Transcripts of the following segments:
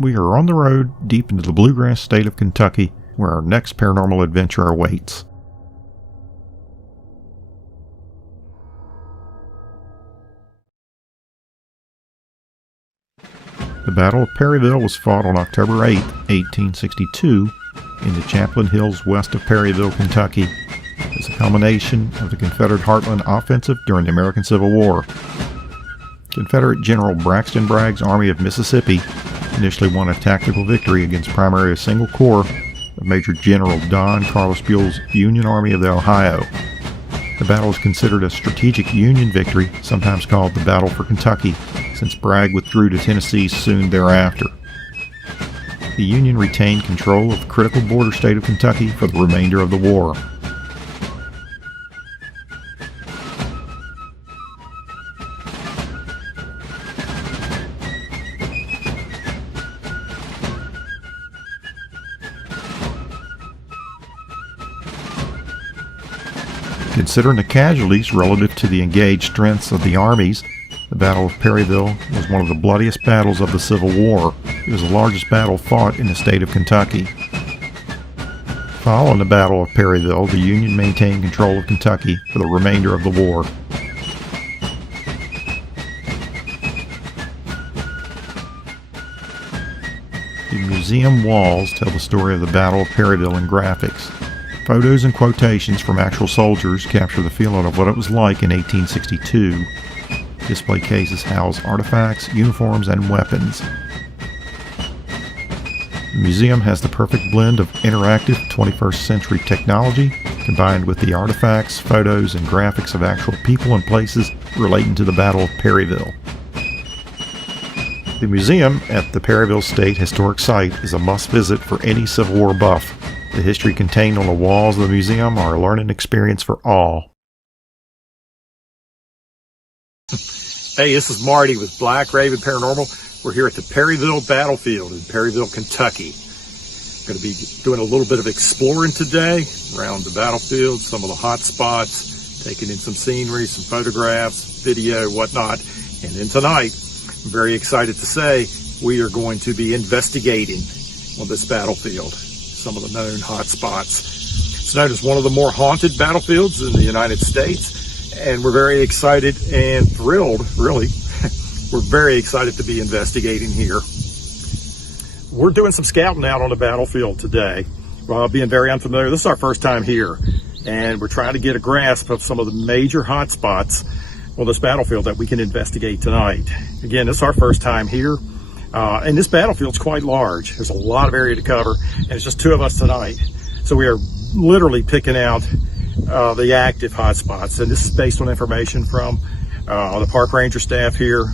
We are on the road deep into the bluegrass state of Kentucky, where our next paranormal adventure awaits. The Battle of Perryville was fought on October 8, 1862, in the Chaplain Hills west of Perryville, Kentucky, as a culmination of the Confederate Heartland Offensive during the American Civil War. Confederate General Braxton Bragg's Army of Mississippi initially won a tactical victory against primarily a single corps of Major General Don Carlos Buell's Union Army of the Ohio. The battle is considered a strategic Union victory, sometimes called the Battle for Kentucky, since Bragg withdrew to Tennessee soon thereafter. The Union retained control of the critical border state of Kentucky for the remainder of the war. Considering the casualties relative to the engaged strengths of the armies, the Battle of Perryville was one of the bloodiest battles of the Civil War. It was the largest battle fought in the state of Kentucky. Following the Battle of Perryville, the Union maintained control of Kentucky for the remainder of the war. The museum walls tell the story of the Battle of Perryville in graphics. Photos and quotations from actual soldiers capture the feeling of what it was like in 1862. Display cases house artifacts, uniforms, and weapons. The museum has the perfect blend of interactive 21st century technology combined with the artifacts, photos, and graphics of actual people and places relating to the Battle of Perryville. The museum at the Perryville State Historic Site is a must-visit for any Civil War buff. The history contained on the walls of the museum are a learning experience for all. Hey, this is Marty with Black Raven Paranormal. We're here at the Perryville Battlefield in Perryville, Kentucky. Going to be doing a little bit of exploring today around the battlefield, some of the hot spots, taking in some scenery, some photographs, video, whatnot. And then tonight, I'm very excited to say, we are going to be investigating on this battlefield some of the known hot spots. It's known as one of the more haunted battlefields in the United States, and we're very excited and thrilled, really. We're very excited to be investigating here. We're doing some scouting out on the battlefield today. Being very unfamiliar, this is our first time here, and we're trying to get a grasp of some of the major hot spots on this battlefield that we can investigate tonight. Again, this is our first time here. And this battlefield's quite large. There's a lot of area to cover, and it's just two of us tonight. So we are literally picking out the active hotspots, and this is based on information from the park ranger staff here.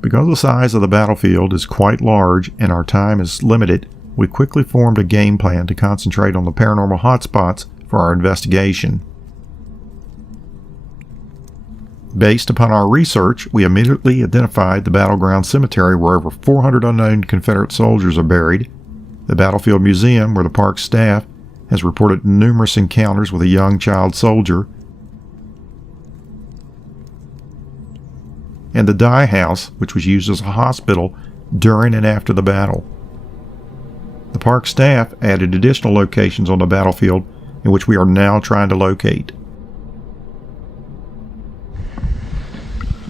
Because the size of the battlefield is quite large and our time is limited, we quickly formed a game plan to concentrate on the paranormal hotspots for our investigation. Based upon our research, we immediately identified the battleground cemetery where over 400 unknown Confederate soldiers are buried, the Battlefield Museum where the park staff has reported numerous encounters with a young child soldier, and the Dye House, which was used as a hospital during and after the battle. The park staff added additional locations on the battlefield in which we are now trying to locate.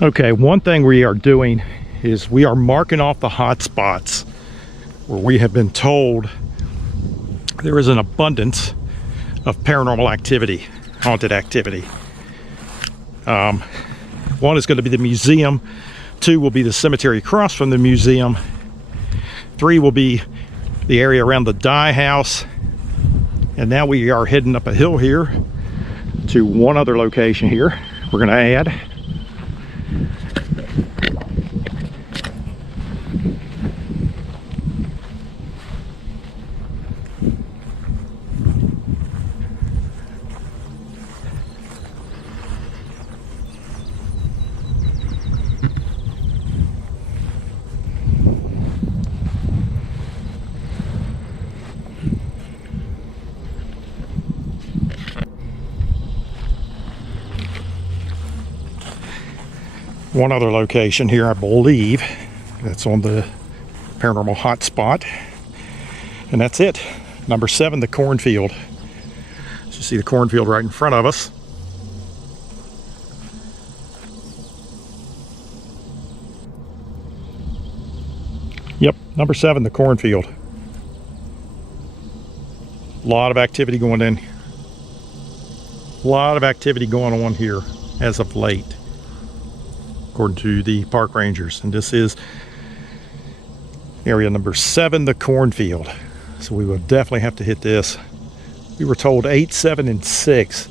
Okay, one thing we are doing is we are marking off the hot spots where we have been told there is an abundance of paranormal activity, haunted activity. One is going to be the museum, 2 will be the cemetery across from the museum, 3 will be the area around the Dye House, and now we are heading up a hill here to one other location here we're going to add. one other location here, I believe, that's on the paranormal hotspot. And that's it. Number 7, the cornfield. So you see the cornfield right in front of us. Yep, number 7, the cornfield. A lot of activity going in. A lot of activity going on here as of late, according to the park rangers. And this is area number 7, the cornfield. So we will definitely have to hit this. We were told 8, 7, and 6.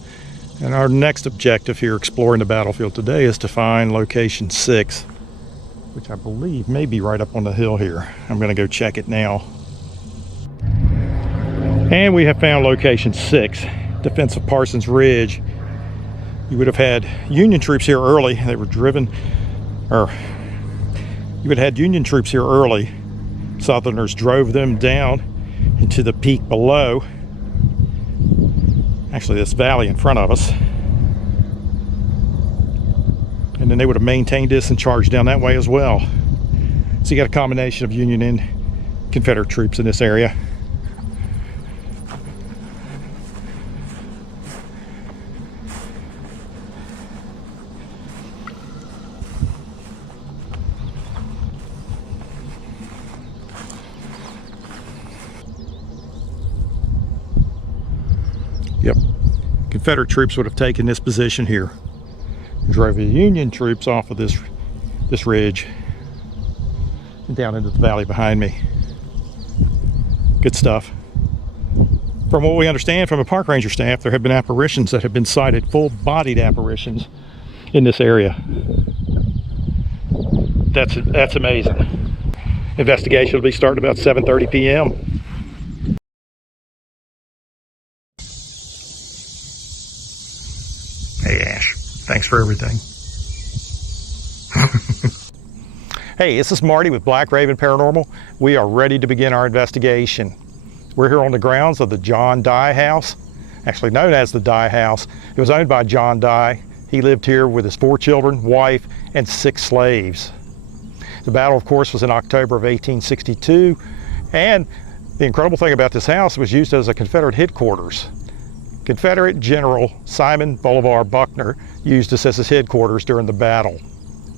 And our next objective here exploring the battlefield today is to find location 6, which I believe may be right up on the hill here. I'm going to go check it now. And we have found location 6, defense of Parsons Ridge. You would have had Union troops here early. They were driven, or you would have had Union troops here early. Southerners drove them down into the peak below. Actually, this valley in front of us. And then they would have maintained this and charged down that way as well. So you got a combination of Union and Confederate troops in this area. Yep, Confederate troops would have taken this position here, drove the Union troops off of this ridge and down into the valley behind me. Good stuff. From what we understand from the park ranger staff, there have been apparitions that have been sighted, full-bodied apparitions in this area. That's amazing. Investigation will be starting about 7:30 p.m. Hey Ash, thanks for everything. Hey, this is Marty with Black Raven Paranormal. We are ready to begin our investigation. We're here on the grounds of the John Dye House, actually known as the Dye House. It was owned by John Dye. He lived here with his 4 children, wife, and 6 slaves. The battle, of course, was in October of 1862, and the incredible thing about this house, it was used as a Confederate headquarters. Confederate General Simon Bolivar Buckner used this as his headquarters during the battle.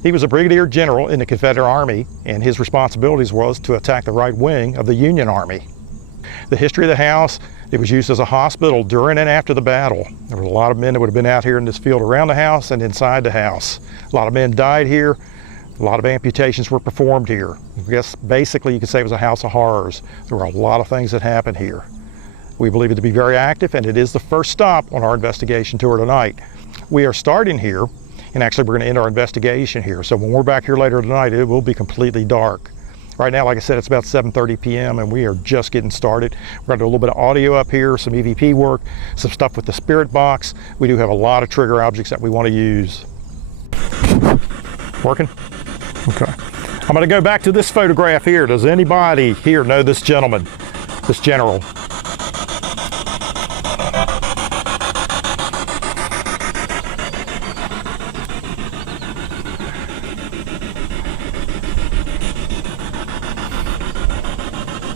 He was a brigadier general in the Confederate Army, and his responsibilities was to attack the right wing of the Union Army. The history of the house, it was used as a hospital during and after the battle. There were a lot of men that would have been out here in this field around the house and inside the house. A lot of men died here. A lot of amputations were performed here. I guess basically you could say it was a house of horrors. There were a lot of things that happened here. We believe it to be very active, and it is the first stop on our investigation tour tonight. We are starting here, and actually we're going to end our investigation here. So when we're back here later tonight, it will be completely dark. Right now, like I said, it's about 7:30 p.m. and we are just getting started. We're going to do a little bit of audio up here, some EVP work, some stuff with the spirit box. We do have a lot of trigger objects that we want to use. Working? Okay. I'm going to go back to this photograph here. Does anybody here know this gentleman, this general?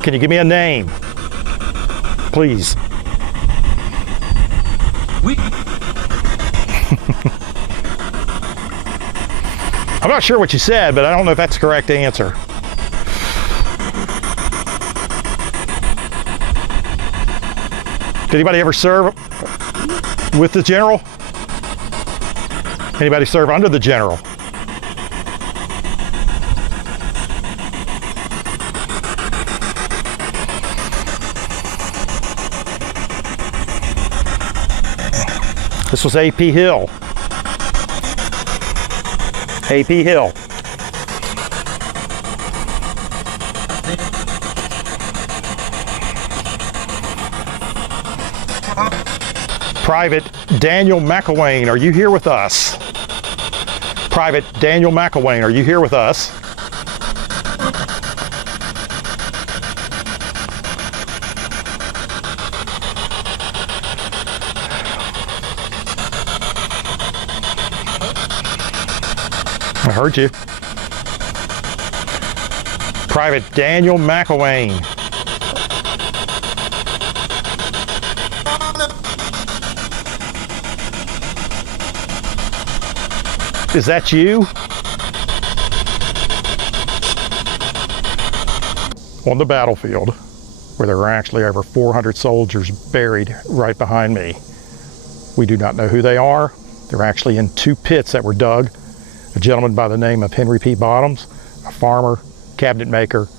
Can you give me a name, please? I'm not sure what you said, but I don't know if that's the correct answer. Did anybody ever serve with the general? Anybody serve under the general? This was A.P. Hill. A.P. Hill. Private Daniel McElwain, are you here with us? Private Daniel McElwain, are you here with us? I heard you. Private Daniel McElwain. Is that you? On the battlefield, where there are actually over 400 soldiers buried right behind me. We do not know who they are. They're actually in 2 pits that were dug. A gentleman by the name of Henry P. Bottoms, a farmer, cabinet maker,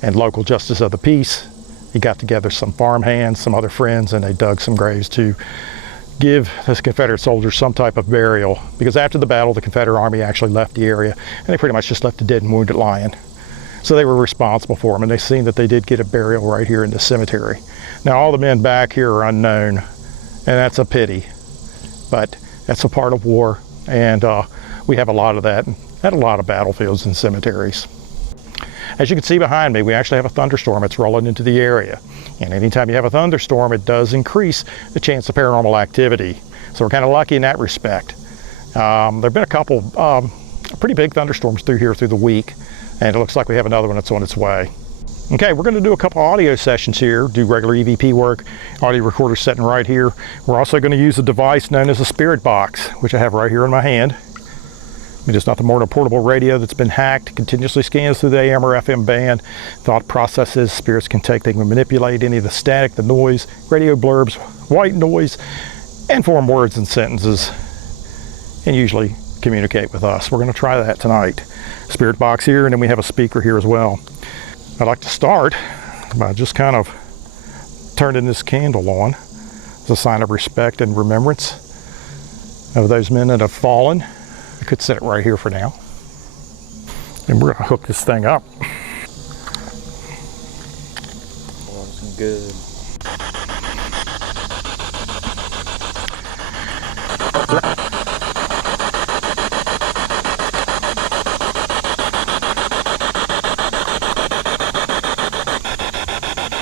and local justice of the peace. He got together some farm hands, some other friends, and they dug some graves to give the Confederate soldiers some type of burial. Because after the battle, the Confederate Army actually left the area, and they pretty much just left a dead and wounded lion. So they were responsible for them, and they seen that they did get a burial right here in the cemetery. Now all the men back here are unknown, and that's a pity. But that's a part of war, and we have a lot of that at a lot of battlefields and cemeteries. As you can see behind me, we actually have a thunderstorm that's rolling into the area. And anytime you have a thunderstorm, it does increase the chance of paranormal activity. So we're kind of lucky in that respect. There have been a couple pretty big thunderstorms through here through the week, and it looks like we have another one that's on its way. Okay, we're going to do a couple audio sessions here, do regular EVP work, audio recorder sitting right here. We're also going to use a device known as a spirit box, which I have right here in my hand. It is nothing more than a portable radio that's been hacked, continuously scans through the AM or FM band, thought processes spirits can take. They can manipulate any of the static, the noise, radio blurbs, white noise, and form words and sentences, and usually communicate with us. We're going to try that tonight. Spirit box here, and then we have a speaker here as well. I'd like to start by just kind of turning this candle on as a sign of respect and remembrance of those men that have fallen. I could set it right here for now. And we're going to hook this thing up. Well, looking good.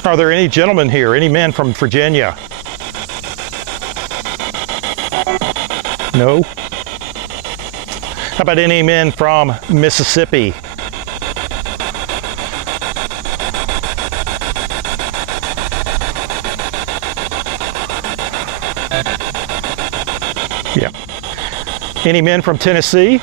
Are there any gentlemen here, any men from Virginia? No? How about any men from Mississippi? Yeah. Any men from Tennessee?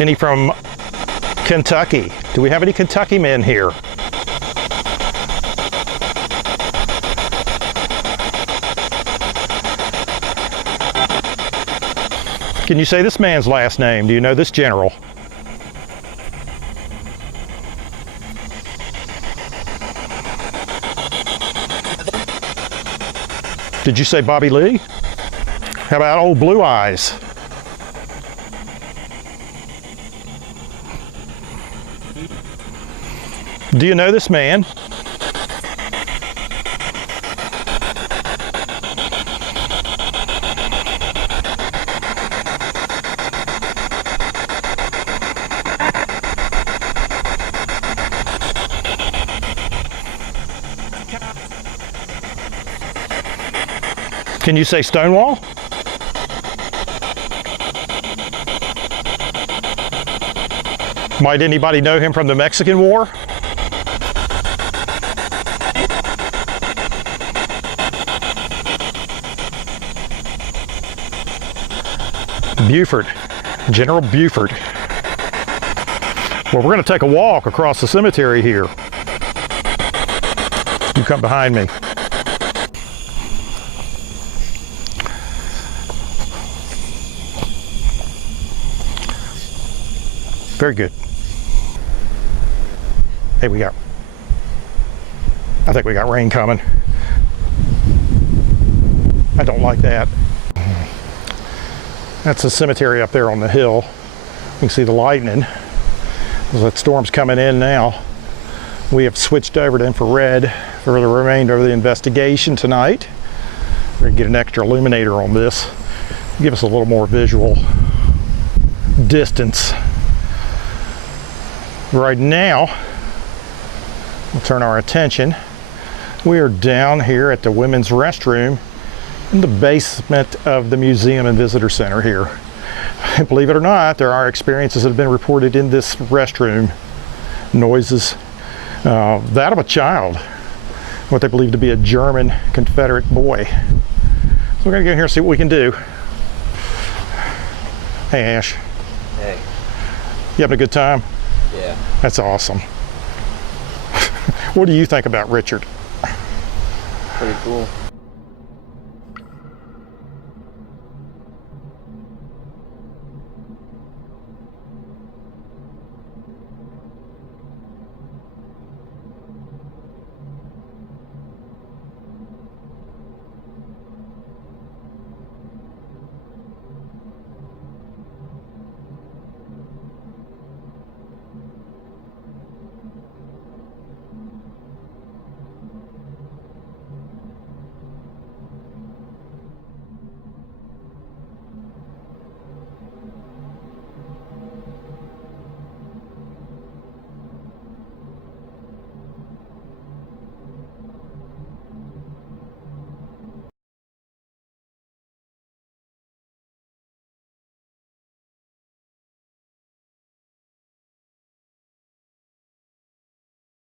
Any from Kentucky? Do we have any Kentucky men here? Can you say this man's last name? Do you know this general? Did you say Bobby Lee? How about old Blue Eyes? Do you know this man? Can you say Stonewall? Might anybody know him from the Mexican War? Buford, General Buford. Well, we're going to take a walk across the cemetery here. You come behind me. Very good. Hey, I think we got rain coming. I don't like that. That's the cemetery up there on the hill. You can see the lightning. That storm's coming in now. We have switched over to infrared for the remainder of the investigation tonight. We're gonna get an extra illuminator on this, give us a little more visual distance. Right now, we'll turn our attention. We are down here at the women's restroom in the basement of the Museum and Visitor Center here. And believe it or not, there are experiences that have been reported in this restroom. Noises, that of a child, what they believe to be a German Confederate boy. So we're gonna go in here and see what we can do. Hey Ash, Hey. you having a good time? Yeah. That's awesome. What do you think about Richard? Pretty cool.